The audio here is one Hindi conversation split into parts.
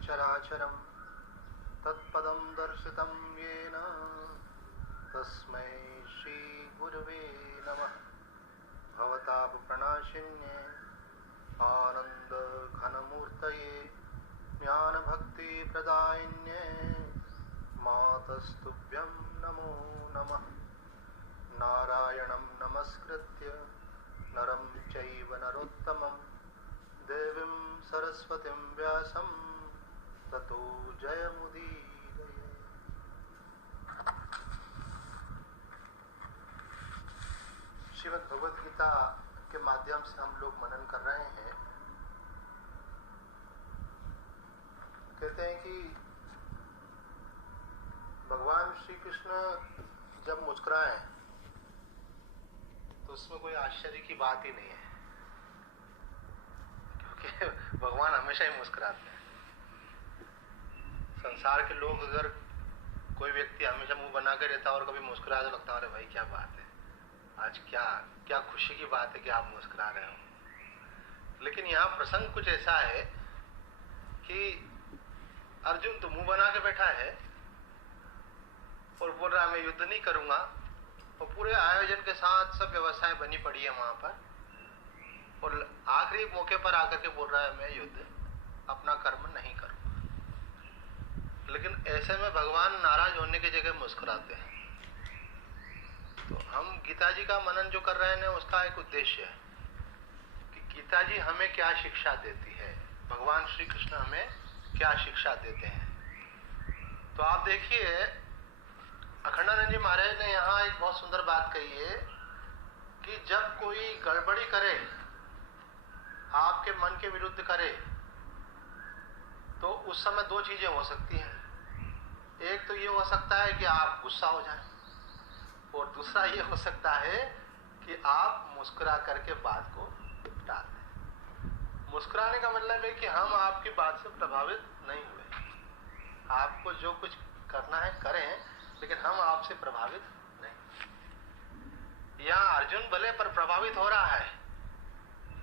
चराचरं तत्पदं दर्शितं येन तस्मै श्रीगुरवे नमः। भवतापप्रणाशिन्ये आनन्दघनमूर्तये ज्ञानभक्तिप्रदायिन्ये मातस्तुभ्यं नमो नमः। नारायणं नमस्कृत्य नरं चैव नरोत्तमं देवीं सरस्वतीं व्यासं ततो जयमुदीरये। श्रीमद् भगवद गीता के माध्यम से हम लोग मनन कर रहे हैं। कहते हैं कि भगवान श्री कृष्ण जब मुस्कुराए तो उसमें कोई आश्चर्य की बात ही नहीं है, क्योंकि भगवान हमेशा ही मुस्कुराते हैं। संसार के लोग अगर कोई व्यक्ति हमेशा मुंह बना के रहता और कभी मुस्कुरा तो लगता है अरे भाई क्या बात है, आज क्या क्या खुशी की बात है कि आप मुस्कुरा रहे हो। लेकिन यहाँ प्रसंग कुछ ऐसा है कि अर्जुन तो मुंह बना के बैठा है और बोल रहा है मैं युद्ध नहीं करूंगा, और पूरे आयोजन के साथ सब व्यवस्थाएं बनी पड़ी है वहां पर, और आखिरी मौके पर आकर के बोल रहा है मैं युद्ध अपना कर्म नहीं करूंगा। लेकिन ऐसे में भगवान नाराज होने की जगह मुस्कुराते हैं। तो हम गीता जी का मनन जो कर रहे हैं उसका एक उद्देश्य है कि गीता जी हमें क्या शिक्षा देती है, भगवान श्री कृष्ण हमें क्या शिक्षा देते हैं। तो आप देखिए अखंडानंद जी महाराज ने यहाँ एक बहुत सुंदर बात कही है कि जब कोई गड़बड़ी करे, आपके मन के विरुद्ध करे, तो उस समय दो चीजें हो सकती हैं। एक तो ये हो सकता है कि आप गुस्सा हो जाएं, और दूसरा ये हो सकता है कि आप मुस्कुरा करके बात को टाल दें। मुस्कुराने का मतलब है कि हम आपकी बात से प्रभावित नहीं हुए, आपको जो कुछ करना है करें, लेकिन हम आपसे प्रभावित नहीं। यहाँ अर्जुन भले पर प्रभावित हो रहा है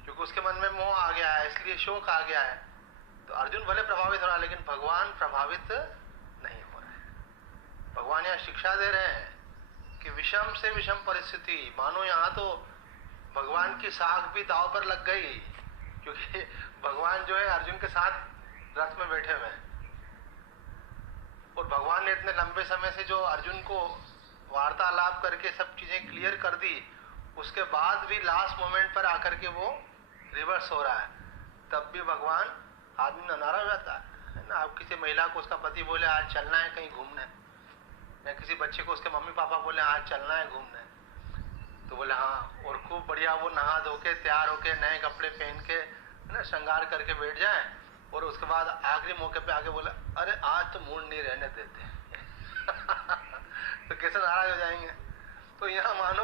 क्योंकि उसके मन में मोह आ गया है, इसलिए शोक आ गया है। तो अर्जुन भले प्रभावित हो रहा है, लेकिन भगवान प्रभावित नहीं हो रहे हैं। भगवान यहाँ शिक्षा दे रहे हैं कि विषम से विषम परिस्थिति, मानो यहाँ तो भगवान की साख भी दांव पर लग गई, क्योंकि भगवान जो है अर्जुन के साथ रथ में बैठे हुए हैं, और भगवान ने इतने लंबे समय से जो अर्जुन को वार्तालाप करके सब चीजें क्लियर कर दी, उसके बाद भी लास्ट मोमेंट पर आकर के वो रिवर्स हो रहा है। तब भी भगवान, आदमी नाराज हो जाता है ना। आप किसी महिला को उसका पति बोले आज चलना है कहीं घूमने, या किसी बच्चे को उसके मम्मी पापा बोले आज चलना है घूमने, तो बोले हाँ, और खूब बढ़िया वो नहा धो के तैयार होके नए कपड़े पहन के ना श्रृंगार करके बैठ जाए, और उसके बाद आखिरी मौके पे आके बोले अरे आज तो मूड नहीं रहने देते तो कैसे नाराज हो जाएंगे। तो यहाँ मानो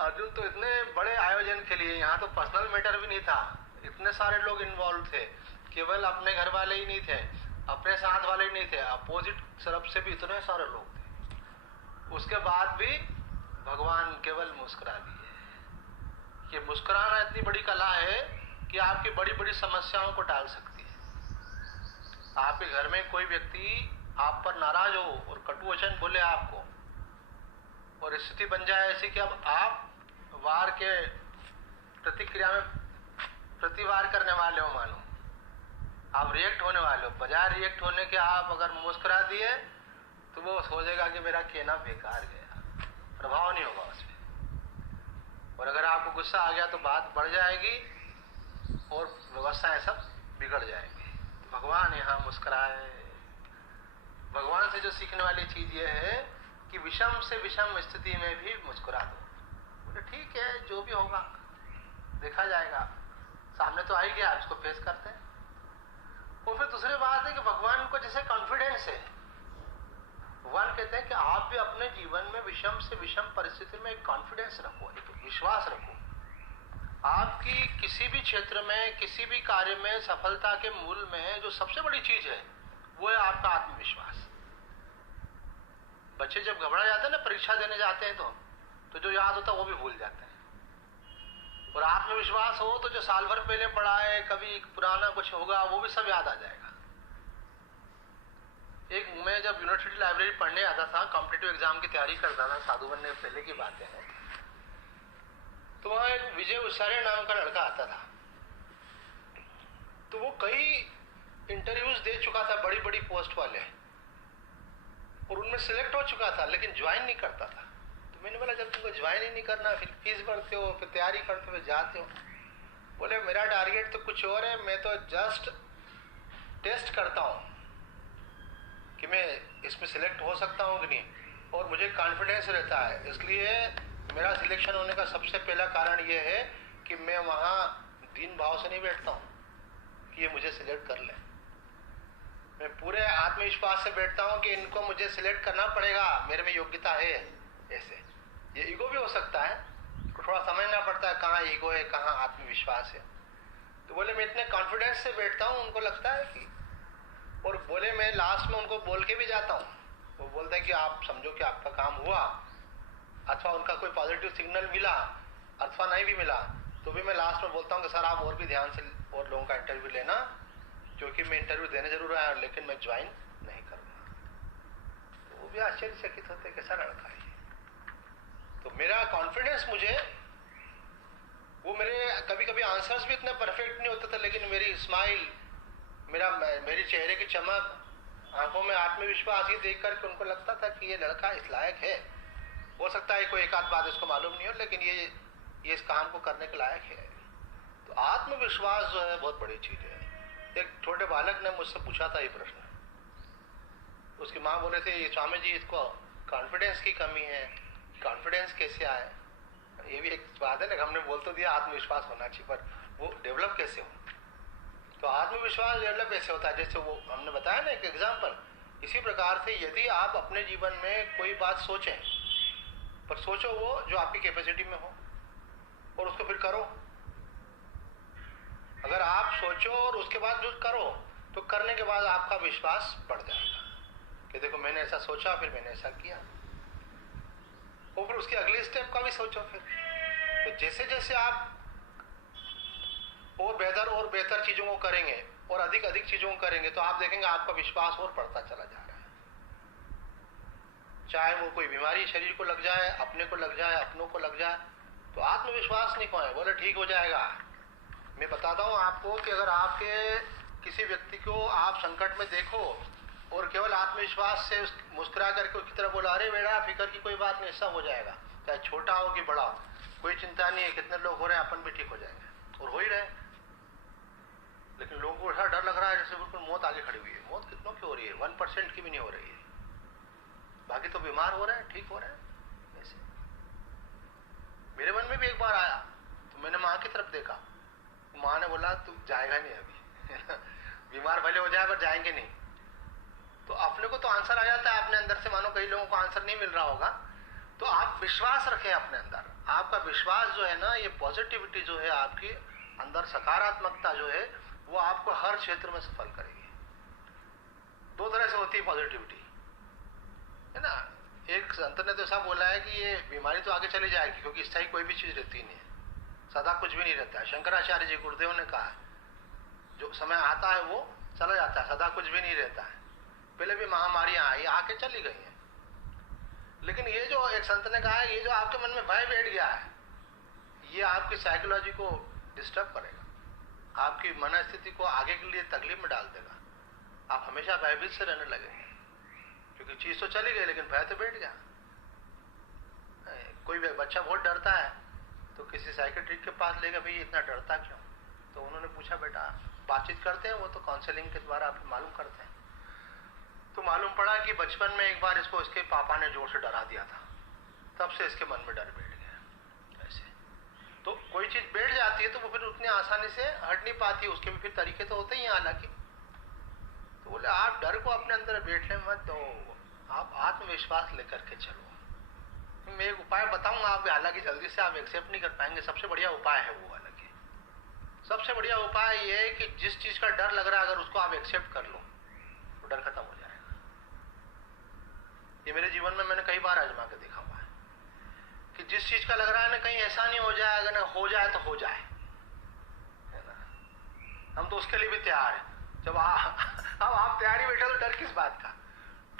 अर्जुन तो इतने बड़े आयोजन के लिए, यहाँ तो पर्सनल मैटर भी नहीं था, इतने सारे लोग इन्वॉल्व थे, केवल अपने घर वाले ही नहीं थे, अपने साथ वाले ही नहीं थे, अपोजिट तरफ से भी इतने सारे लोग थे। उसके बाद भी भगवान केवल मुस्कुरा दिए। ये मुस्कुराना इतनी बड़ी कला है कि आपकी बड़ी बड़ी समस्याओं को टाल सकती है। आपके घर में कोई व्यक्ति आप पर नाराज हो और कटु वचन बोले आपको, और स्थिति बन जाए ऐसी कि अब आप वार के प्रतिक्रिया में प्रतिवार करने वाले हो, मानो आप रिएक्ट होने वाले हो, बजाय रिएक्ट होने के आप अगर मुस्कुरा दिए तो वो सोचेगा कि मेरा कहना बेकार गया, प्रभाव नहीं होगा उसमें। और अगर आपको गुस्सा आ गया तो बात बढ़ जाएगी और व्यवस्थाएं सब बिगड़ जाएगी। तो भगवान यहाँ मुस्कुराए। भगवान से जो सीखने वाली चीज ये है कि विषम से विषम स्थिति में भी मुस्कुरा दो। बोले ठीक है, जो भी होगा देखा जाएगा, सामने तो आ ही गया, उसको फेस करते हैं। और फिर दूसरी बात है कि भगवान को जैसे कॉन्फिडेंस है, भगवान कहते हैं कि आप भी अपने जीवन में विषम से विषम परिस्थिति में एक कॉन्फिडेंस रखो, एक विश्वास रखो। आपकी किसी भी क्षेत्र में, किसी भी कार्य में सफलता के मूल में जो सबसे बड़ी चीज है वो है आपका आत्मविश्वास। बच्चे जब घबरा जाते हैं ना, परीक्षा देने जाते हैं तो जो याद होता है वो भी भूल जाते हैं। और आत्मविश्वास हो तो जो साल भर पहले पढ़ा है, कभी पुराना कुछ होगा वो भी सब याद आ जाएगा। एक मैं जब यूनिवर्सिटी लाइब्रेरी पढ़ने आता था, कॉम्पिटिटिव एग्जाम की तैयारी करता था, साधु बनने पहले की बातें हैं, तो वहाँ एक विजय उसारे नाम का लड़का आता था। तो वो कई इंटरव्यूज दे चुका था बड़ी बड़ी पोस्ट वाले, और उनमें सिलेक्ट हो चुका था, लेकिन ज्वाइन नहीं करता था। तो मैंने बोला जब तुमको ज्वाइन ही नहीं करना, फिर फीस भरते हो, फिर तैयारी करते हुए जाते हो। बोले मेरा टारगेट तो कुछ और है, मैं तो जस्ट टेस्ट करता हूँ कि मैं इसमें सिलेक्ट हो सकता हूँ कि नहीं, और मुझे कॉन्फिडेंस रहता है। इसलिए मेरा सिलेक्शन होने का सबसे पहला कारण ये है कि मैं वहाँ दीन भाव से नहीं बैठता हूँ कि ये मुझे सिलेक्ट कर ले। मैं पूरे आत्मविश्वास से बैठता हूँ कि इनको मुझे सिलेक्ट करना पड़ेगा, मेरे में योग्यता है। ऐसे ये ईगो भी हो सकता है, तो थोड़ा समझना पड़ता है कहाँ ईगो है, कहाँ आत्मविश्वास है। तो बोले मैं इतने कॉन्फिडेंस से बैठता हूँ, उनको लगता है कि, और बोले मैं लास्ट में उनको बोल के भी जाता हूँ। वो बोलते हैं कि आप समझो कि आपका काम हुआ, अथवा उनका कोई पॉजिटिव सिग्नल मिला अथवा नहीं भी मिला, तो भी मैं लास्ट में बोलता हूँ कि सर आप और भी ध्यान से और लोगों का इंटरव्यू लेना, क्योंकि मैं इंटरव्यू देने जरूर आया लेकिन मैं ज्वाइन नहीं करूँगा। तो वो भी आश्चर्यचकित होते कैसा लड़का है। तो मेरा कॉन्फिडेंस मुझे, वो मेरे कभी कभी आंसर्स भी इतने परफेक्ट नहीं होते थे, लेकिन मेरी स्माइल, मेरी चेहरे की चमक, आंखों में आत्मविश्वास, ये देख करके उनको लगता था कि ये लड़का इस लायक है। हो सकता है कोई एक आध बात इसको मालूम नहीं हो, लेकिन ये इस काम को करने के लायक है। तो आत्मविश्वास जो है बहुत बड़ी चीज है। एक छोटे बालक ने मुझसे पूछा था ये प्रश्न, उसकी माँ बोले थे स्वामी जी इसको कॉन्फिडेंस की कमी है, कॉन्फिडेंस कैसे आए। ये भी एक बात है ना, हमने बोल तो दिया आत्मविश्वास होना चाहिए, पर वो डेवलप कैसे हो। तो आत्मविश्वास डेवलप कैसे होता है, जैसे वो हमने बताया ना एक एग्जाम्पल, इसी प्रकार से यदि आप अपने जीवन में कोई बात सोचें, पर सोचो वो जो आपकी कैपेसिटी में हो, और उसको फिर करो। अगर आप सोचो और उसके बाद जो करो, तो करने के बाद आपका विश्वास बढ़ जाएगा कि देखो मैंने ऐसा सोचा, फिर मैंने ऐसा किया। और फिर उसके अगले स्टेप का भी सोचो फिर। तो जैसे जैसे आप और बेहतर चीजों को करेंगे और अधिक अधिक चीजों को करेंगे, तो आप देखेंगे आपका विश्वास और बढ़ता चला जा रहा है। चाहे वो कोई बीमारी शरीर को लग जाए, अपने को लग जाए, अपनों को लग जाए, तो आत्मविश्वास नहीं खोए, बोले ठीक हो जाएगा। मैं बताता हूँ आपको कि अगर आपके किसी व्यक्ति को आप संकट में देखो और केवल आत्मविश्वास से मुस्कुरा करके उसकी तरफ बोला अरे बेटा फिक्र की कोई बात नहीं, सब हो जाएगा, चाहे छोटा हो कि बड़ा हो, कोई चिंता नहीं है, कितने लोग हो रहे हैं, अपन भी ठीक हो जाएंगे, और हो ही रहे। लेकिन लोगों को ऐसा डर लग रहा है जैसे बिल्कुल मौत आगे खड़ी हुई है। मौत कितनों की हो रही है? 1% की भी नहीं हो रही है, बाकी तो बीमार हो रहे हैं, ठीक हो रहे हैं। ऐसे मेरे मन में भी एक बार आया, तो मैंने माँ की तरफ देखा, माँ ने बोला तू जाएगा नहीं अभी बीमार भले हो जाए पर जाएंगे नहीं। तो अपने को तो आंसर आ जाता है अपने अंदर से, मानो कई लोगों को आंसर नहीं मिल रहा होगा, तो आप विश्वास रखें अपने अंदर। आपका विश्वास जो है ना, ये पॉजिटिविटी जो है आपकी अंदर, सकारात्मकता जो है, वो आपको हर क्षेत्र में सफल करेगी। दो तरह से होती है पॉजिटिविटी, है ना। एक संत ने तो ऐसा बोला है कि ये बीमारी तो आगे चली जाएगी, क्योंकि स्थायी कोई भी चीज रहती नहीं है, सदा कुछ भी नहीं रहता है। शंकराचार्य जी गुरुदेव ने कहा है जो समय आता है वो चला जाता है, सदा कुछ भी नहीं रहता है। पहले भी महामारियां आई, आके चली गई हैं, लेकिन ये जो एक संत ने कहा है, ये जो आपके मन में भय बैठ गया है, ये आपकी साइकोलॉजी को डिस्टर्ब करेगा, आपकी मनस्थिति को आगे के लिए तकलीफ में डाल देगा। आप हमेशा भयभीत से रहने लगेंगे, क्योंकि चीज तो चली गई लेकिन भय तो बैठ गया। कोई बच्चा बहुत डरता है तो किसी साइकेट्रिक के पास लेगा, भाई इतना डरता क्यों? तो उन्होंने पूछा बेटा, बातचीत करते हैं वो तो काउंसलिंग के द्वारा आप मालूम करते हैं। तो मालूम पड़ा कि बचपन में एक बार इसको इसके पापा ने जोर से डरा दिया था, तब से इसके मन में डर बैठ गया। ऐसे तो कोई चीज बैठ जाती है तो वो फिर उतनी आसानी से हट नहीं पाती, उसके भी फिर तरीके तो होते ही हैं हालांकि। तो बोले आप डर को अपने अंदर बैठने मत दो, आप आत्मविश्वास लेकर के चलो। मैं एक उपाय बताऊंगा आप, हालांकि जल्दी से आप एक्सेप्ट नहीं कर पाएंगे, सबसे बढ़िया उपाय है वो। हालांकि सबसे बढ़िया उपाय ये है कि जिस चीज का डर लग रहा है अगर उसको आप एक्सेप्ट कर लो तो डर खत्म हो जाएगा। ये मेरे जीवन में मैंने कई बार आजमा के देखा हुआ है कि जिस चीज का लग रहा है ना कहीं ऐसा नहीं हो जाए, अगर हो जाए तो हो जाए, है ना। हम तो उसके लिए भी तैयार है। जब अब आप तैयारी बैठे तो डर किस बात का?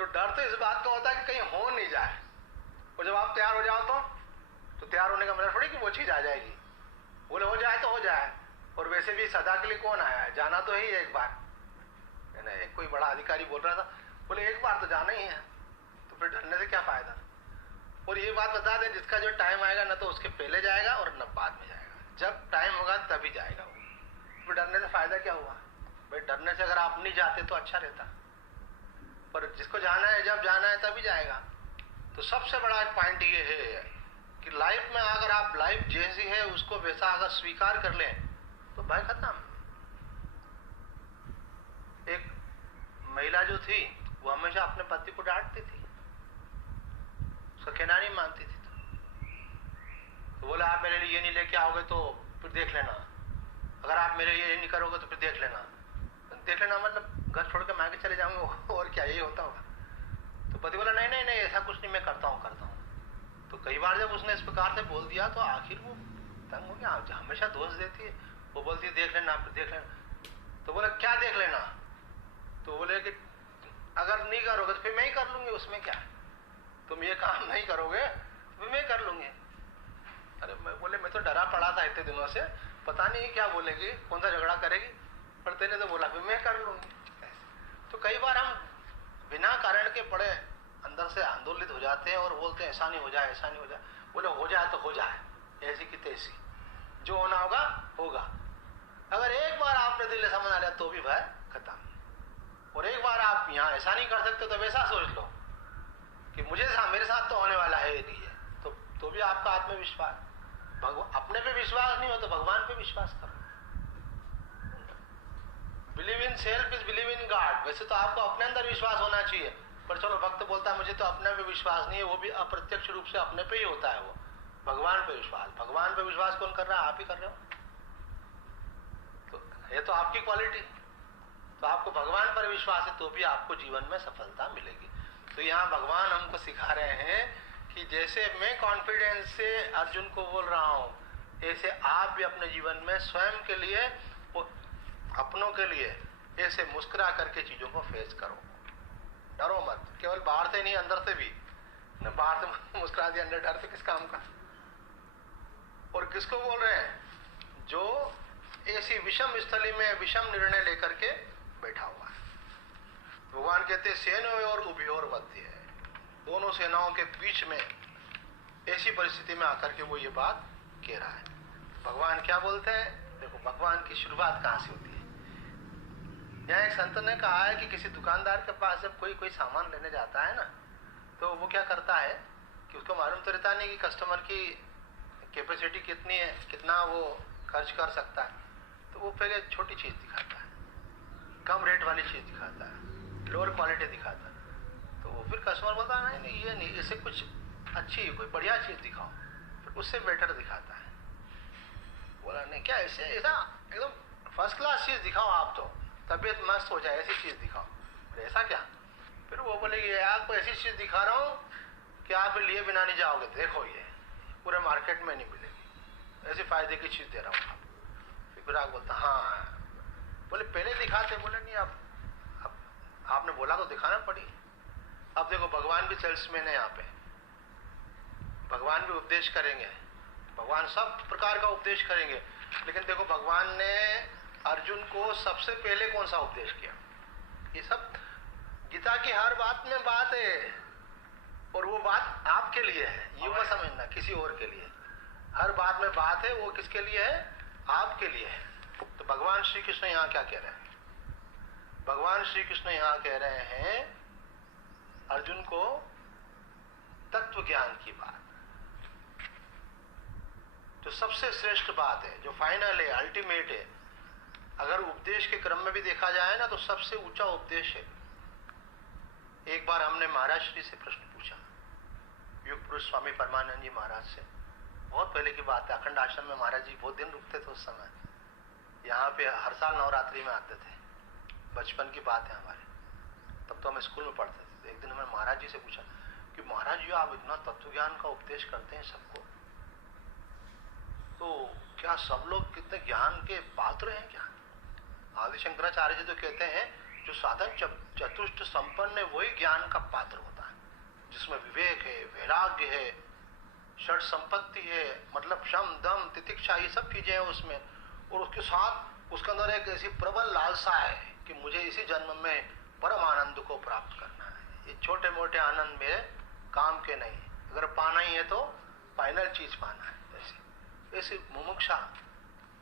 तो डर तो इस बात का होता है कि कहीं हो नहीं जाए, और जब आप तैयार हो जाओ तो तैयार होने का मतलब थोड़ी कि वो चीज आ जाएगी। बोले हो जाए तो हो जाए, और वैसे भी सदा के लिए कौन आया है, जाना तो है ही एक बार, है ना। एक कोई बड़ा अधिकारी बोल रहा था, बोले एक बार तो जाना ही है, तो फिर डरने से क्या फायदा। और ये बात बता दें, जिसका जो टाइम आएगा ना तो उसके पहले जाएगा और न बाद में जाएगा, जब टाइम होगा तभी जाएगा वो। फिर डरने से फायदा क्या हुआ भाई। डरने से अगर आप नहीं जाते तो अच्छा रहता, पर जिसको जाना है जब जाना है तभी जाएगा। तो सबसे बड़ा पॉइंट ये है कि लाइफ में अगर आप लाइफ जैसी है उसको वैसा अगर स्वीकार कर लें तो भाई खत्म। एक महिला जो थी वो हमेशा अपने पति को डांटती थी, उसका कहना नहीं मानती थी। तो बोला आप मेरे लिए ये नहीं लेके आओगे तो फिर देख लेना, अगर आप मेरे लिए ये नहीं करोगे तो फिर देख लेना। देख लेना मतलब घर छोड़ के मायके चले जाऊंगे, और क्या यही होता होगा। तो पति बोला नहीं नहीं नहीं ऐसा कुछ नहीं, मैं करता हूँ। तो कई बार जब उसने इस प्रकार से बोल दिया तो आखिर वो तंग हो गया, हमेशा दोष देती है। वो बोलती है देख लेना फिर देख लेना। तो बोला क्या देख लेना। तो बोले कि अगर नहीं करोगे तो फिर मैं ही कर लूंगी, उसमें क्या है, तुम ये काम नहीं करोगे तो मैं कर लूंगी। अरे मैं बोले मैं तो डरा पड़ा था इतने दिनों से, पता नहीं क्या बोलेगी, कौन सा झगड़ा करेगी, पर तेने तो बोला फिर मैं कर लूंगी। तो कई बार हम बिना कारण के बड़े अंदर से आंदोलित हो जाते हैं और बोलते हैं ऐसा नहीं हो जाए, ऐसा नहीं हो जाए। बोले हो जाए तो हो जाए, ऐसी की तैसी, जो होना होगा होगा। अगर एक बार आपने दिल ऐसा बना लिया तो भी भाई खत्म। और एक बार आप यहाँ ऐसा नहीं कर सकते तो वैसा सोच लो कि मुझे मेरे साथ तो होने वाला है ही नहीं है, तो भी आपका आत्मविश्वास, अपने पे विश्वास नहीं हो तो भगवान पे विश्वास करो। Believe in self is believe in God. वैसे तो आपको अपने अंदर विश्वास होना चाहिए, पर चलो भक्त बोलता है मुझे तो अपने पे विश्वास नहीं है, वो भी अप्रत्यक्ष रूप से अपने पे ही होता है। वो भगवान पे विश्वास, भगवान पे विश्वास कौन कर रहा है, आप ही कर रहे हो। तो ये तो आपकी क्वालिटी, तो आपको भगवान पर विश्वास है तो भी आपको जीवन में सफलता मिलेगी। तो यहाँ भगवान हमको सिखा रहे हैं कि जैसे मैं कॉन्फिडेंस से अर्जुन को बोल रहा हूँ, ऐसे आप भी अपने जीवन में स्वयं के लिए, अपनों के लिए ऐसे मुस्कुरा करके चीजों को फेस करो। डरो मत, केवल बाहर से नहीं अंदर से भी। न बाहर से मुस्कुरा दिया, अंदर डर से किस काम का। और किसको बोल रहे हैं, जो ऐसी विषम स्थली में विषम निर्णय लेकर के बैठा हुआ है। भगवान कहते हैं सेनो और उभयोर मध्य है, दोनों सेनाओं के बीच में ऐसी परिस्थिति में आकर के वो ये बात कह रहा है। भगवान क्या बोलते हैं, देखो भगवान की शुरुआत कहां से होती है। यहाँ एक संत ने कहा है कि किसी दुकानदार के पास जब कोई सामान लेने जाता है ना, तो वो क्या करता है कि उसको मालूम तो रहता नहीं कि कस्टमर की कैपेसिटी कितनी है, कितना वो खर्च कर सकता है। तो वो पहले छोटी चीज दिखाता है, कम रेट वाली चीज दिखाता है, लोअर क्वालिटी दिखाता है। तो वो फिर कस्टमर बोलता है नहीं ये नहीं, इसे कुछ अच्छी कोई बढ़िया चीज दिखाओ, फिर उससे बेटर दिखाता है। बोला नहीं क्या ऐसे ऐसा एकदम फर्स्ट क्लास चीज दिखाओ, आप तो तबीयत मस्त हो जाए ऐसी चीज दिखाओ। ऐसा क्या, फिर वो बोलेगी आपको ऐसी चीज दिखा रहा हूँ कि आप लिए बिना नहीं जाओगे, देखो ये पूरे मार्केट में नहीं मिलेगी, ऐसी फायदे की चीज दे रहा हूँ आपको। फिर ग्राहक बोलता हाँ, बोले पहले दिखाते, बोले नहीं अब आपने बोला तो दिखाना पड़ी। अब देखो भगवान भी सेल्समैन है यहाँ पे, भगवान भी उपदेश करेंगे, भगवान सब प्रकार का उपदेश करेंगे। लेकिन देखो भगवान ने अर्जुन को सबसे पहले कौन सा उपदेश किया। ये सब गीता की हर बात में बात है, और वो बात आपके लिए है, ये मत समझना किसी और के लिए। हर बात में बात है, वो किसके लिए है, आपके लिए है। तो भगवान श्री कृष्ण यहाँ क्या कह रहे हैं, भगवान श्री कृष्ण यहाँ कह रहे हैं अर्जुन को तत्व ज्ञान की बात, जो सबसे श्रेष्ठ बात है, जो फाइनल है, अल्टीमेट है। अगर उपदेश के क्रम में भी देखा जाए ना तो सबसे ऊंचा उपदेश है। एक बार हमने महाराज श्री से प्रश्न पूछा, युग पुरुष स्वामी परमानंद जी महाराज से, बहुत पहले की बात है। अखंड आश्रम में महाराज जी बहुत दिन रुकते थे उस समय, यहाँ पे हर साल नवरात्रि में आते थे। बचपन की बात है हमारे, तब तो हम स्कूल में पढ़ते थे। एक दिन हमने महाराज जी से पूछा कि महाराज जी आप इतना तत्व ज्ञान का उपदेश करते हैं सबको, तो क्या सब लोग कितने ज्ञान के पात्र हैं क्या। आदि शंकराचार्य जी तो कहते हैं जो साधन चतुष्ट संपन्न है वही ज्ञान का पात्र होता है, जिसमें विवेक है, वैराग्य है, षट संपत्ति है, मतलब शम दम तितिक्षा, ये सब चीजें हैं उसमें। और उसके साथ उसके अंदर एक ऐसी प्रबल लालसा है कि मुझे इसी जन्म में परम आनंद को प्राप्त करना है। ये छोटे मोटे आनंद मेरे काम के नहीं, अगर पाना ही है तो फाइनल चीज पाना है। ऐसी मुमुक्षा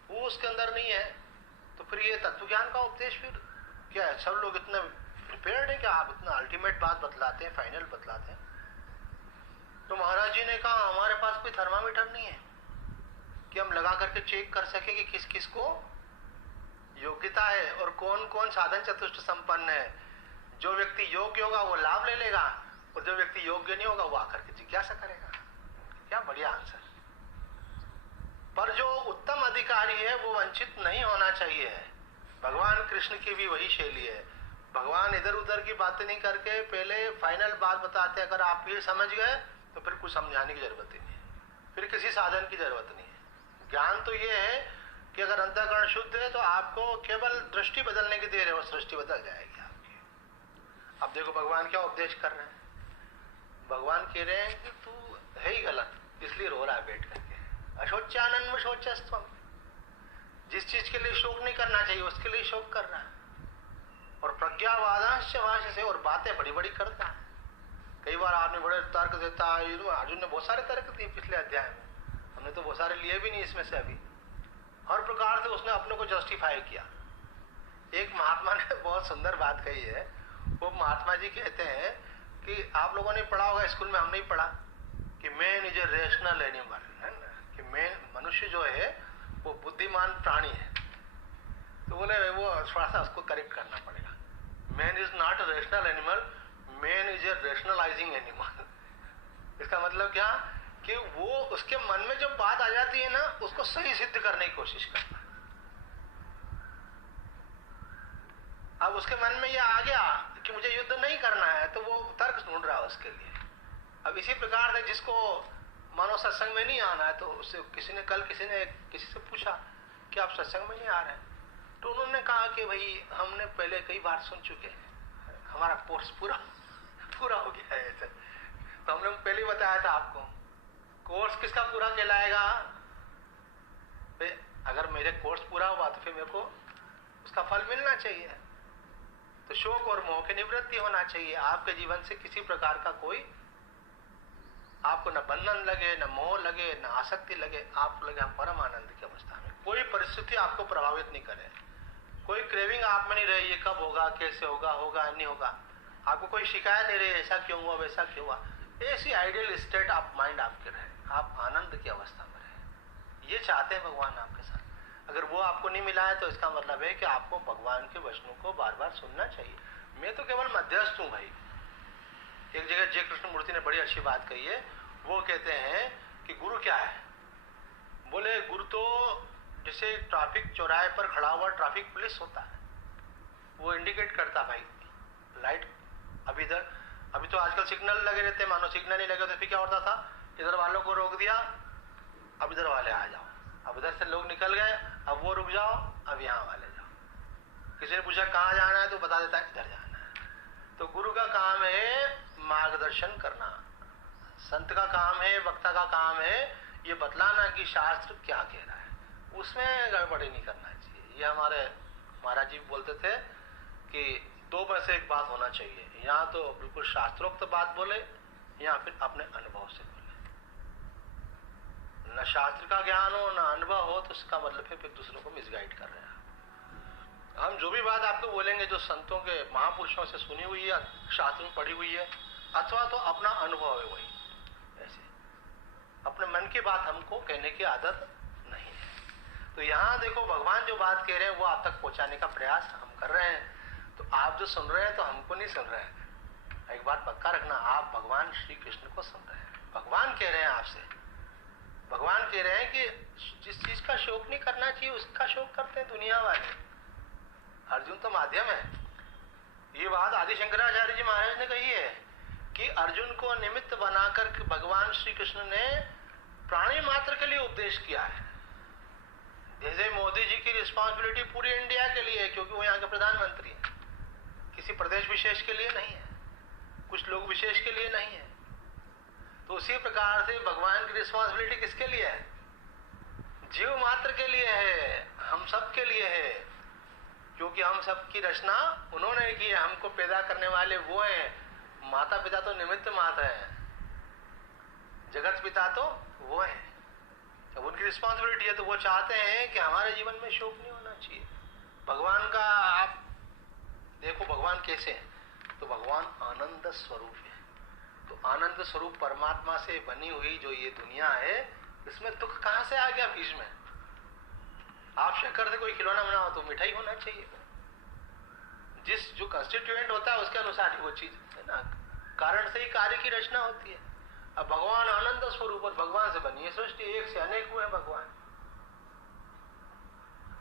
वो उसके अंदर नहीं है। तो फिर ये तत्व ज्ञान का उपदेश फिर क्या है? सब लोग इतने प्रिपेयर्ड है कि आप इतना अल्टीमेट बात बतलाते हैं, फाइनल बतलाते हैं। तो महाराज जी ने कहा हमारे पास कोई थर्मामीटर नहीं है कि हम लगा करके चेक कर सके कि किस किस को योग्यता है और कौन कौन साधन चतुष्ट संपन्न है। जो व्यक्ति योग्य होगा वो लाभ ले लेगा और जो व्यक्ति योग्य नहीं होगा वो आकर के जिज्ञासा करेगा। क्या बढ़िया आंसर। पर जो उत्तम अधिकारी है वो वंचित नहीं होना चाहिए। भगवान कृष्ण की भी वही शैली है। भगवान इधर उधर की बातें नहीं करके पहले फाइनल बात बताते हैं। अगर आप ये समझ गए तो फिर कुछ समझाने की जरूरत ही नहीं है, फिर किसी साधन की जरूरत नहीं है। ज्ञान तो ये है कि अगर अंतःकरण शुद्ध है तो आपको केवल दृष्टि बदलने की देर है और सृष्टि बदल जाएगी आपकी। अब देखो भगवान क्या उपदेश कर रहे हैं। भगवान कह रहे हैं कि तू है ही गलत, इसलिए रो रहा है बैठ करके। अशोच्यानन्म शोचस्त्वम, जिस चीज के लिए शोक नहीं करना चाहिए उसके लिए शोक कर रहा है। और प्रज्ञावादांश भाष्य से, और बातें बड़ी बड़ी करता है। कई बार आपने बड़े तर्क देता है। अर्जुन ने बहुत सारे तर्क दिए पिछले अध्याय में, हमने तो बहुत सारे लिए भी नहीं इसमें से। अभी हर प्रकार से उसने अपने को जस्टिफाई किया। एक महात्मा ने बहुत सुंदर बात कही है। वो महात्मा जी कहते हैं कि आप लोगों ने पढ़ा होगा स्कूल में, हम नहीं पढ़ा, कि man is a rational animal, है ना, कि मैन मनुष्य जो है वो बुद्धिमान प्राणी है। तो बोले वो थोड़ा सा उसको करेक्ट करना पड़ेगा। Man is not a rational animal, man is a rationalising animal. इसका मतलब क्या कि वो उसके मन में जो बात आ जाती है ना उसको सही सिद्ध करने की कोशिश करता है। अब उसके मन में ये आ गया कि मुझे युद्ध नहीं करना है तो वो तर्क ढूंढ रहा है उसके लिए। अब इसी प्रकार से जिसको मानो सत्संग में नहीं आना है तो उससे किसी ने किसी से पूछा कि आप सत्संग में नहीं आ रहे हैं, तो उन्होंने कहा कि भाई हमने पहले कई बार सुन चुके हैं, हमारा कोर्स पूरा हो गया है। ऐसे तो हमने पहले ही बताया था आपको, कोर्स किसका पूरा कहलाएगा? अगर मेरे कोर्स पूरा हुआ तो फिर मेरे को उसका फल मिलना चाहिए। तो शोक और मोह की निवृत्ति होना चाहिए। आपके जीवन से किसी प्रकार का कोई आपको न बंधन लगे, न मोह लगे, न आसक्ति लगे, आपको लगे हम परम आनंद की अवस्था में। कोई परिस्थिति आपको प्रभावित नहीं करे, कोई क्रेविंग आप में नहीं रही, ये कब होगा, कैसे होगा, होगा नहीं होगा। आपको कोई शिकायत नहीं रही, ऐसा क्यों हुआ, वैसा क्यों हुआ। ऐसी आइडियल स्टेट ऑफ माइंड आपके रहे, आप आनंद की अवस्था में रहे। ये चाहते हैं भगवान आपके साथ। अगर वो आपको नहीं मिला है तो इसका मतलब है कि आपको भगवान के वचनों को बार बार सुनना चाहिए। मैं तो केवल मध्यस्थ हूँ भाई। एक जगह जय कृष्ण मूर्ति ने बड़ी अच्छी बात कही है। वो कहते हैं कि गुरु क्या है? बोले गुरु तो जैसे ट्रैफिक चौराहे पर खड़ा हुआ ट्रैफिक पुलिस होता है, वो इंडिकेट करता भाई लाइट अभी तो आजकल सिग्नल लगे रहते हैं, मानो सिग्नल नहीं लगे तो फिर क्या होता था, इधर वालों को रोक दिया, अब इधर वाले आ जाओ, अब इधर से लोग निकल गए, अब वो रुक जाओ, अब यहाँ वाले जाओ। किसी ने पूछा कहाँ जाना है तो बता देता है इधर जाना है। तो गुरु का काम है मार्गदर्शन करना, संत का काम है, वक्ता का काम है ये बतलाना कि शास्त्र क्या कह रहा है, उसमें गड़बड़ी नहीं करना चाहिए। ये हमारे महाराज जी बोलते थे कि दो में से एक बात होना चाहिए, या तो बिल्कुल शास्त्रोक्त बात बोले या फिर अपने अनुभव से बोले। न शास्त्र का ज्ञान हो न अनुभव हो तो इसका मतलब है फिर दूसरों को मिसगाइड कर रहे हैं। हम जो भी बात आपको बोलेंगे जो संतों के महापुरुषों से सुनी हुई है, शास्त्र में पढ़ी हुई है, अथवा तो अपना अनुभव है, वही ऐसे अपने मन की बात हमको कहने की आदत नहीं है। तो यहाँ देखो भगवान जो बात कह रहे हैं वो आप तक पहुंचाने का प्रयास हम कर रहे हैं। तो आप जो सुन रहे हैं तो हमको नहीं सुन रहे हैं। एक बात पक्का रखना, आप भगवान श्री कृष्ण को सुन रहे हैं। भगवान कह रहे हैं आपसे, भगवान कह रहे हैं कि जिस चीज का शोक नहीं करना चाहिए उसका शोक करते हैं दुनिया वाले। अर्जुन तो माध्यम है। ये बात आदि शंकराचार्य जी महाराज ने कही है कि अर्जुन को निमित्त बनाकर भगवान श्री कृष्ण ने प्राणी मात्र के लिए उपदेश किया है। जैसे मोदी जी की रिस्पॉन्सिबिलिटी पूरी इंडिया के लिए है क्योंकि वो यहाँ के प्रधानमंत्री हैं, किसी प्रदेश विशेष के लिए नहीं है, कुछ लोग विशेष के लिए नहीं है। तो उसी प्रकार से भगवान की रिस्पॉन्सिबिलिटी किसके लिए है? जीव मात्र के लिए है, हम सब के लिए है, क्योंकि हम सब की रचना उन्होंने की है। हमको पैदा करने वाले वो हैं, माता पिता तो निमित्त मात्र हैं, जगत पिता तो वो है। अब उनकी रिस्पॉन्सिबिलिटी है, तो वो चाहते हैं कि हमारे जीवन में शोक नहीं होना चाहिए। भगवान का आप देखो भगवान कैसे है, तो भगवान आनंद स्वरूप है। तो आनंद स्वरूप परमात्मा से बनी हुई जो ये दुनिया है, इसमें दुख कहां से आ गया बीच में? आप शक्कर से कोई खिलौना बनाओ तो मिठाई होना चाहिए, जिस जो कंस्टिट्यूएंट होता है उसके अनुसार ही वो चीज है ना, कारण से ही कार्य की रचना होती है। अब भगवान आनंद स्वरूप और भगवान से बनी है सृष्टि, एक से अनेक हुए भगवान।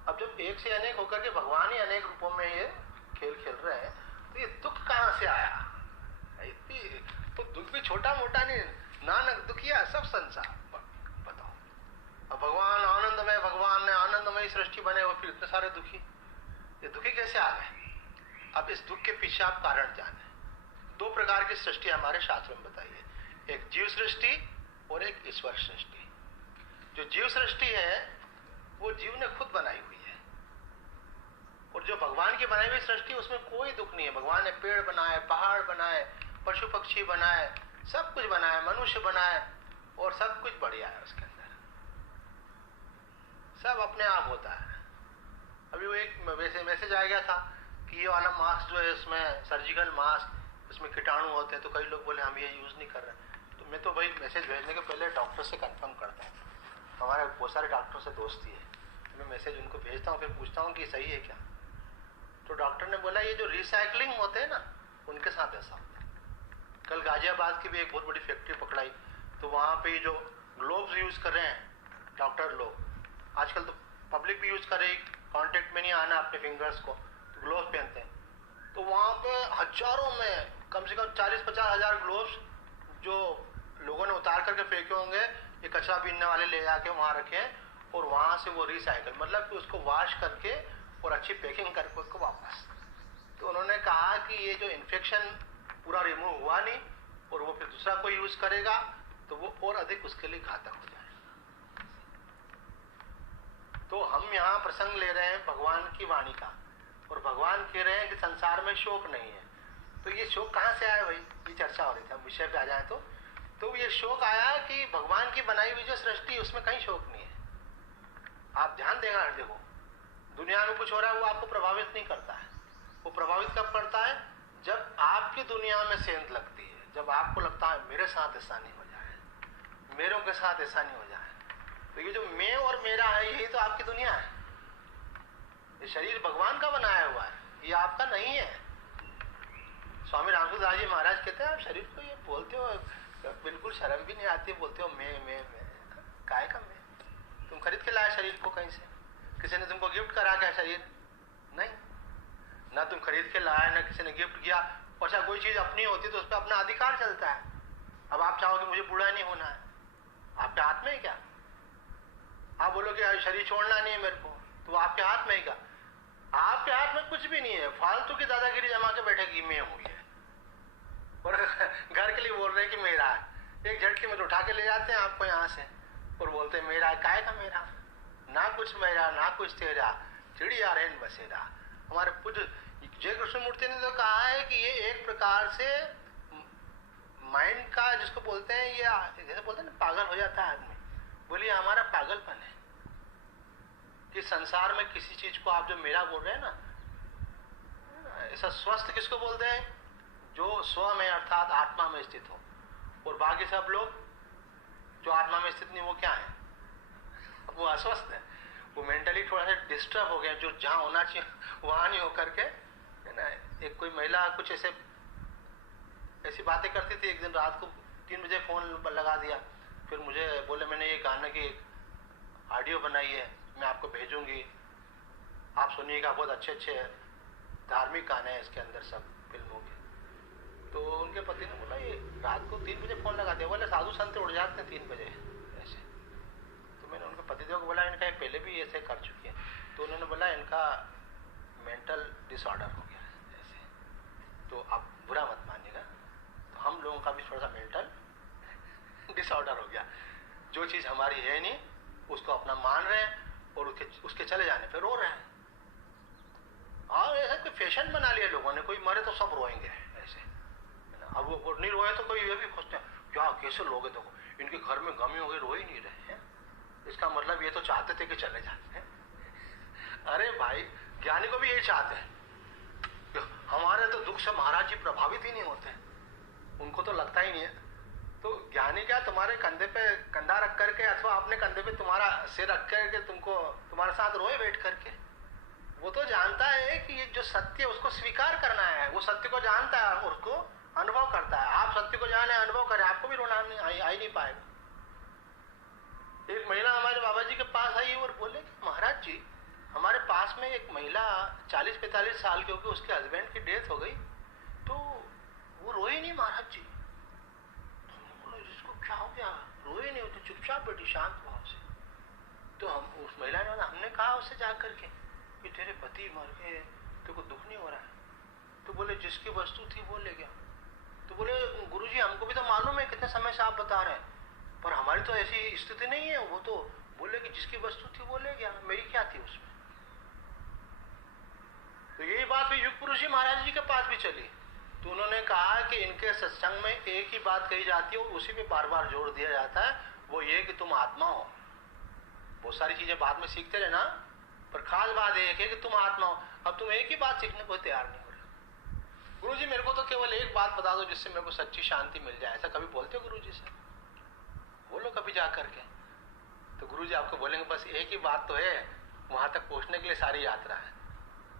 अब जब एक से अनेक होकर के भगवान ही अनेक रूपों में ये खेल खेल रहे हैं, तो ये दुख कहां से आया? तो दुख भी छोटा मोटा नहीं, नानक दुखिया सब संसार। बताओ, अब भगवान आनंदमय, भगवान ने आनंदमय सृष्टि बने हुए, फिर इतने सारे दुखी, ये दुखी कैसे आ गए? अब इस दुख के पीछे आप कारण जाने। दो प्रकार की सृष्टि हमारे शास्त्रों में बताइए, एक जीव सृष्टि और एक ईश्वर सृष्टि। जो जीव सृष्टि है वो जीव ने खुद बनाई हुई है, और जो भगवान की बनाई हुई सृष्टि उसमें कोई दुख नहीं है। भगवान ने पेड़ बनाए, पहाड़ बनाए, पशु पक्षी बनाए, सब कुछ बनाए, मनुष्य बनाए, और सब कुछ बढ़िया है उसके अंदर, सब अपने आप होता है। अभी वो एक वैसे मैसेज आ गया था कि ये वाला मास्क जो है इसमें सर्जिकल मास्क, इसमें कीटाणु होते हैं, तो कई लोग बोले हम ये यूज नहीं कर रहे। तो मैं तो भाई मैसेज भेजने के पहले डॉक्टर से कंफर्म करता हूँ, हमारे बहुत सारे डॉक्टर से दोस्ती है, तो मैं मैसेज उनको भेजता हूँ, फिर पूछता हूँ कि सही है क्या। तो डॉक्टर ने बोला ये जो रिसाइकलिंग होते हैं ना, उनके साथ ऐसा होता है। कल गाजियाबाद की भी एक बहुत बड़ी फैक्ट्री पकड़ाई, तो वहाँ पे जो ग्लोव्स यूज कर रहे हैं डॉक्टर लोग, आजकल तो पब्लिक भी यूज कर रही, कॉन्टेक्ट में नहीं आना अपने फिंगर्स को, तो ग्लोव्स पहनते हैं। तो वहाँ पे हजारों में कम से कम 40-50 हजार ग्लोव्स जो लोगों ने उतार करके फेंके होंगे, ये कचरा बीनने वाले ले जाके वहाँ रखे, और वहाँ से वो रिसाइकल, मतलब कि उसको वॉश करके और अच्छी पैकिंग करके उसको वापस। तो उन्होंने कहा कि ये जो इन्फेक्शन पूरा रिमूव हुआ नहीं, और वो फिर दूसरा कोई यूज करेगा तो वो और अधिक उसके लिए घातक हो जाए। तो हम यहाँ प्रसंग ले रहे हैं भगवान की वाणी का, और भगवान कह रहे हैं कि संसार में शोक नहीं है। तो ये शोक कहाँ से आया भाई? ये चर्चा हो रही थी, हम विषय पे आ जाए तो ये शोक आया कि भगवान की बनाई हुई जो सृष्टि उसमें कहीं शोक नहीं है। आप ध्यान देना, देखो दुनिया में कुछ हो रहा है वो आपको प्रभावित नहीं करता है। वो प्रभावित कब करता है? जब आपकी दुनिया में सेंध लगती है, जब आपको लगता है मेरे साथ ऐसा नहीं हो जाए, मेरों के साथ ऐसा नहीं हो जाए। तो ये जो मैं और मेरा है, यही तो आपकी दुनिया है। ये शरीर भगवान का बनाया हुआ है, ये आपका नहीं है। स्वामी रामसूदास जी महाराज कहते हैं आप शरीर को ये बोलते हो, बिल्कुल शर्म भी नहीं आती, बोलते हो मैं काय का मैं? तुम खरीद के लाए शरीर को कहीं से? किसी ने तुमको गिफ्ट करा क्या शरीर? नहीं, ना तुम खरीद के लाए, ना किसी ने गिफ्ट किया। और अच्छा कोई चीज अपनी होती तो उस पर अपना अधिकार चलता है। अब आप चाहो कि मुझे बूढ़ा नहीं होना है, आपके हाथ में है क्या? आप बोलो कि शरीर छोड़ना नहीं है मेरे को, तो आपके हाथ में है क्या? आपके हाथ में कुछ भी नहीं है। फालतू की दादागिरी जमा के बैठेगी मैं हूं ये, और घर के लिए बोल रहे हैं कि मेरा है। एक झटके में उठा के ले जाते हैं आपको यहाँ से और बोलते हैं मेरा है। काय का मेरा? ना कुछ मेरा ना कुछ तेरा, चिड़िया रहन बसेरा। हमारे पूज्य जय कृष्णमूर्ति ने तो कहा है कि ये एक प्रकार से माइंड का जिसको बोलते हैं, ये जैसे बोलते हैं ना पागल हो जाता है आदमी, बोलिए हमारा पागलपन है कि संसार में किसी चीज को आप जो मेरा बोल रहे हैं ना, ऐसा स्वस्थ किसको बोलते हैं? जो स्व में अर्थात आत्मा में स्थित हो। और बाकी सब लोग जो आत्मा में स्थित नहीं, वो क्या है? वो अस्वस्थ है, वो मेंटली थोड़ा सा डिस्टर्ब हो गए, जो जहां होना चाहिए वहां नहीं होकर के, है ना। एक कोई महिला कुछ ऐसी बातें करती थी, एक दिन रात को 3 बजे फोन लगा दिया, फिर मुझे बोले मैंने ये गाने की ऑडियो बनाई है, मैं आपको भेजूंगी, आप सुनिएगा, बहुत अच्छे धार्मिक गाने हैं इसके अंदर सब फिल्मों के। तो उनके पति ने बोला ये रात को 3 बजे फोन लगा दिया। बोले साधु संत उड़ जाते हैं 3 बजे ऐसे। तो मैंने उनके पतिदेव को बोला इनका पहले भी ऐसे कर चुकी है। तो उन्होंने बोला इनका मेंटल डिसऑर्डर हो गया ऐसे। तो आप बुरा मत मानिएगा। तो हम लोगों का भी थोड़ा सा मेंटल डिसऑर्डर हो गया। जो चीज़ हमारी है नहीं उसको अपना मान रहे हैं और उसके चले जाने पे रो रहे हैं। और ऐसा कोई फैशन बना लिया लोगों ने, कोई मरे तो सब रोएंगे ऐसे। अब वो नहीं रोए तो कोई ये भी खोजते हैं क्या कैसे लोग हैं, देखो इनके घर में गमी हो गई, रो ही नहीं रहे हैं, इसका मतलब ये तो चाहते थे कि चले जाते हैं। अरे भाई ज्ञानी को भी यही चाहते हैं, हमारे तो दुख से महाराज जी प्रभावित ही नहीं होते, उनको तो लगता ही नहीं है। तो ज्ञानी क्या तुम्हारे कंधे पे कंधा रख करके अथवा अपने कंधे पे तुम्हारा सिर रख करके तुमको तुम्हारे साथ रोए बैठ करके? वो तो जानता है कि ये जो सत्य उसको स्वीकार करना है, वो सत्य को जानता है और उसको अनुभव करता है। आप सत्य को जाने अनुभव करें, आपको भी रोना आ ही नहीं पाएगा। एक महिला हमारे बाबा जी के पास आई और बोले कि महाराज जी हमारे पास में एक महिला 40-45 साल की होगी, उसके हस्बैंड की डेथ हो गई, तो वो रोई नहीं महाराज जी। तो इसको क्या हो गया, रोई नहीं, तो चुपचाप बैठी शांत भाव से। तो हम उस महिला ने हमने कहा उससे जाकर के कि तेरे पति मर गए, तेरे को दुख नहीं हो रहा है? तो बोले जिसकी वस्तु थी वो ले गया। तो बोले गुरुजी हमको भी तो मालूम है कितने समय से आप बता रहे हैं, पर हमारी तो ऐसी स्थिति नहीं है। वो तो बोले कि जिसकी वस्तु थी वो ले गया, मेरी क्या थी उसमें? तो यही बात भी युग पुरुष जी महाराज जी के पास भी चली। तो उन्होंने कहा कि इनके सत्संग में एक ही बात कही जाती है और उसी पे बार बार जोर दिया जाता है, वो ये कि तुम आत्मा हो। बहुत सारी चीजें बाद में सीखते रहना, पर खास बात एक है कि तुम आत्मा हो। अब तुम एक ही बात सीखने को तैयार नहीं हो रहे। गुरुजी मेरे को तो केवल एक बात बता दो जिससे मेरे को सच्ची शांति मिल जाए, ऐसा कभी बोलते हो गुरुजी से? बोलो कभी जा करके। तो गुरुजी आपको बोलेंगे बस एक ही बात तो है, वहां तक पहुंचने के लिए सारी यात्रा है,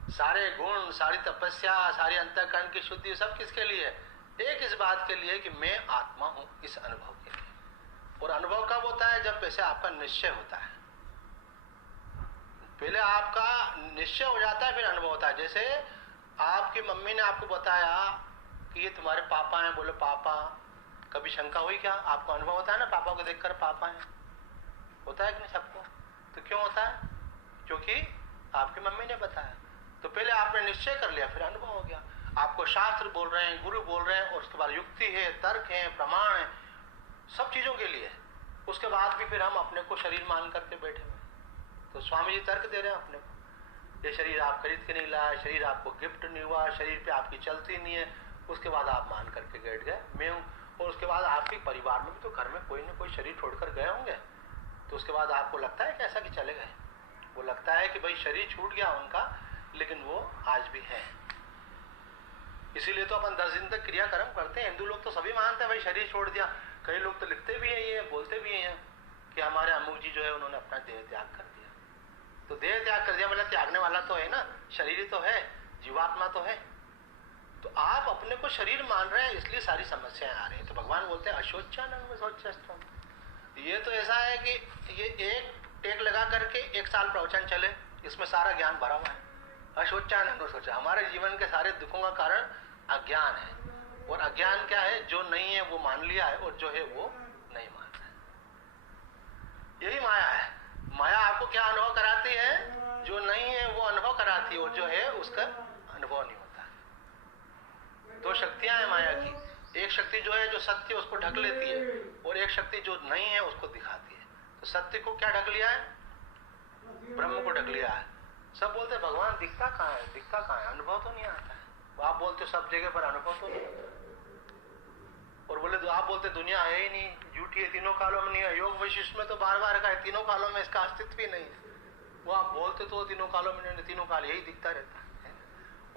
सारे गुण, सारी तपस्या, सारी अंतःकरण की शुद्धि, सब किसके लिए? एक इस बात के लिए कि मैं आत्मा हूं, इस अनुभव के लिए। और अनुभव कब होता है? जब वैसे आपका निश्चय होता है। पहले आपका निश्चय हो जाता है फिर अनुभव होता है। जैसे आपकी मम्मी ने आपको बताया कि ये तुम्हारे पापा हैं, बोले पापा, कभी शंका हुई क्या? आपको अनुभव होता है ना पापा को देखकर पापा हैं, होता है कि नहीं सबको? तो क्यों होता है? क्योंकि आपकी मम्मी ने बताया। तो पहले आपने निश्चय कर लिया, फिर अनुभव हो गया। आपको शास्त्र बोल रहे हैं, गुरु बोल रहे हैं, और उसके बाद युक्ति है, तर्क है, प्रमाण है, सब चीजों के लिए। उसके बाद भी फिर हम अपने को शरीर मान करके बैठे हुए। तो स्वामी जी तर्क दे रहे हैं अपने को, ये शरीर आप खरीद के नहीं लाए, शरीर आपको गिफ्ट नहीं हुआ, शरीर पे आपकी चलती नहीं है। उसके बाद आप मान करके बैठ गए मैं हूँ। और उसके बाद आपके परिवार में भी तो घर में कोई ना कोई शरीर छोड़कर गए होंगे। तो उसके बाद आपको लगता है कि ऐसा कि चले गए? वो लगता है कि भाई शरीर छूट गया उनका, लेकिन वो आज भी है। इसीलिए तो अपन 10 दिन तक क्रियाकर्म करते हैं। हिंदू लोग तो सभी मानते हैं भाई शरीर छोड़ दिया। कई लोग तो लिखते भी हैं, ये बोलते भी हैं कि हमारे अमुक जी जो है उन्होंने अपना देह त्याग कर दिया। तो देह त्याग कर दिया मतलब त्यागने वाला तो है ना, शरीर ही तो है, जीवात्मा तो है। तो आप अपने को शरीर मान रहे हैं, इसलिए सारी समस्याएं आ रही हैं। तो भगवान बोलते हैं अशोचानंद शोचस्तम। ये तो ऐसा है कि ये एक टेक लगा करके 1 साल प्रवचन चले, इसमें सारा ज्ञान भरा हुआ है। अशोचानंद सोचा। हमारे जीवन के सारे दुखों का कारण अज्ञान है। और अज्ञान क्या है? जो नहीं है वो मान लिया है, और जो है वो नहीं मानता है। यही माया है। माया आपको क्या अनुभव कराती है? जो नहीं है वो अनुभव कराती है, और जो है उसका अनुभव नहीं होता है। 2 शक्तियां हैं माया की। एक शक्ति जो है जो सत्य उसको ढक लेती है, और एक शक्ति जो नहीं है उसको दिखाती है। तो सत्य को क्या ढक लिया है? ब्रह्म को ढक लिया है। सब बोलते भगवान दिखता कहाँ है, दिखता कहाँ है? अनुभव तो नहीं आता है। आप बोलते सब जगह पर अनुभव तो नहीं होता। और बोले तो आप बोलते दुनिया है ही नहीं, झूठी है, तीनों कालों में नहीं है। योग वशिष्ठ में तो बार बार कहा है तीनों कालों में इसका अस्तित्व ही नहीं है। वो आप बोलते तो तीनों कालों में नहीं, तीनों काल यही दिखता रहता है।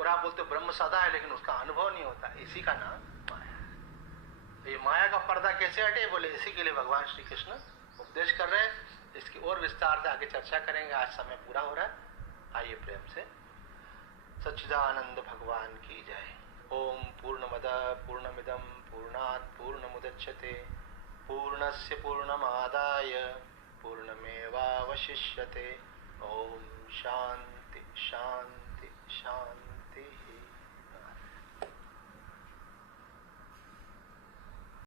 और आप बोलते ब्रह्म सदा है, लेकिन उसका अनुभव नहीं होता। इसी का नाम माया है। ये माया का पर्दा कैसे हटे? बोले इसी के लिए भगवान श्री कृष्ण उपदेश कर रहे हैं। इसकी और विस्तार से आगे चर्चा करेंगे। आज समय पूरा हो रहा है। आइए प्रेम से सच्चिदानंद भगवान की जय। ओम पूर्णमद पूर्णमिदं पूर्णात् पूर्णमुदच्यते पूर्णस्य पूर्णमादाय पूर्णमेवावशिष्यते। ओम शांति शांति शांति।